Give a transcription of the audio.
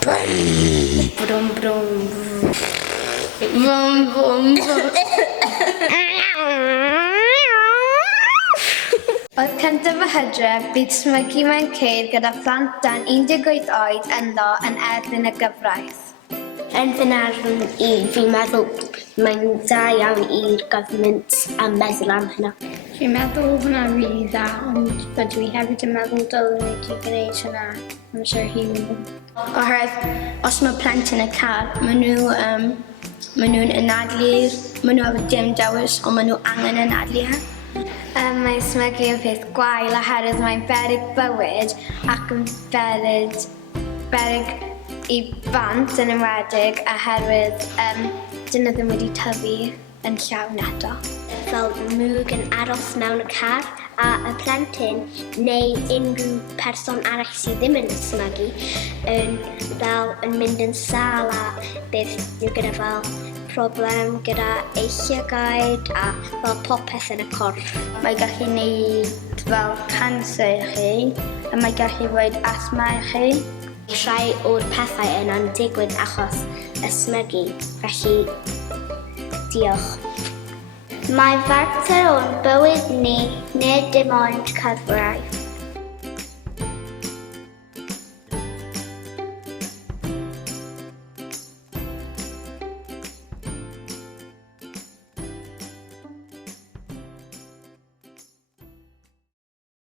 Brum, brum. Brum, brum, brum. Oedd cyntaf y hydref, bydd smygu mewn ceir gyda phlant dan 18 oed ynddo yn erbyn y gyfraith. Yn fy narn I, fi'n meddwl mae'n da iawn i'r gyfnod am meddwl am hynna. Fi'n meddwl hwnna rili dda, ond rydw I hefyd yn meddwl dylwn I wedi gwneud hwnna amser hyn. Oherwydd, os mae plant yn y car, maen nhw'n anadlu, maen nhw efo dim dewis, ond maen nhw angen anadlu. Mae smygu yn peth gwael oherwydd mae'n beryg bywyd ac yn beryg I bant yn enwedig oherwydd dyn nhw ddim wedi tyfu yn llawn eto. Fel mwg yn aros mewn y car a y plentyn neu unrhyw person arall sydd ddim yn ysmygu yn mynd yn sâl a beth yw gyda fel problem gyda eilliogaid a fel popeth yn y corff. Mae gallu gwneud fel cancer I chi, a mae gallu rhoi asthma I chi. Rhai o'r pethau yna'n digwydd achos ysmygu, felly diolch. Mae fater o'n bywyd ni, nid dim ond cyfraith.